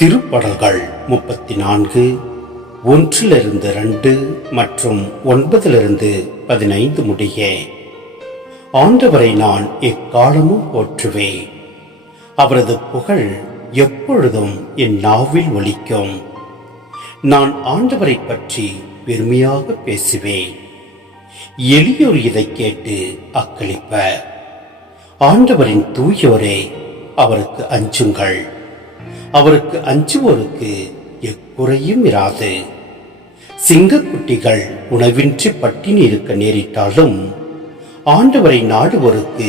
திருப்படல்கள் 34 1-2 மற்றும் 9-15 முடிய. ஆண்டவரை நான் எக்காலமும் போற்றுவேன். அவரது புகழ் எப்பொழுதும் என் நாவில் ஒலிக்கும். நான் ஆண்டவரை பற்றி பெருமையாக பேசுவேன். எளியோர் இதை கேட்டு அக்களிப்பர். ஆண்டவரின் தூயோரே, அவருக்கு அஞ்சுங்கள். அவருக்கு அஞ்சுவோருக்கு எக்குறையும் இராது. சிங்கக்குட்டிகள் உணவின்றி பட்டினி இருக்க நேரிட்டாலும் ஆண்டவரை நாடுவோருக்கு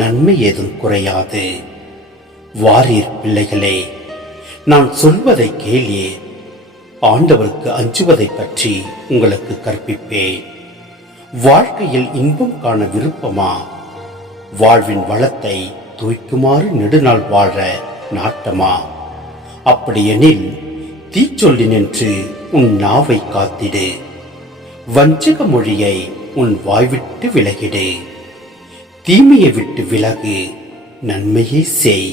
நன்மை ஏதும் குறையாது. வாரீர் பிள்ளைகளே, நான் சொல்வதை கேளே. ஆண்டவருக்கு அஞ்சுவதை பற்றி உங்களுக்கு கற்பிப்பேன். வாழ்க்கையில் இன்பம் காண விருப்பமா? வாழ்வின் வளத்தை தூய்க்குமாறு நெடுநாள் வாழ நாட்டமா? அப்படியெனில் தீச்சொல்லி நின்று உன் நாவை காத்திடு. வஞ்சக மொழியை உன் வாய்விட்டு விலகிடு. தீமையை விட்டு விலகு, நன்மையை செய்.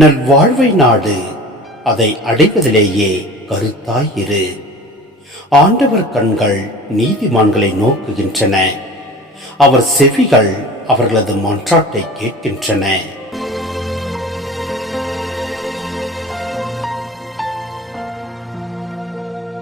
நல்வாழ்வை நாடு, அதை அடைவதிலேயே கருத்தாயிரு. ஆண்டவர் கண்கள் நீதிமான்களை நோக்குகின்றன. அவர் செவிகள் அவர்களது மன்றாட்டை கேட்கின்றன.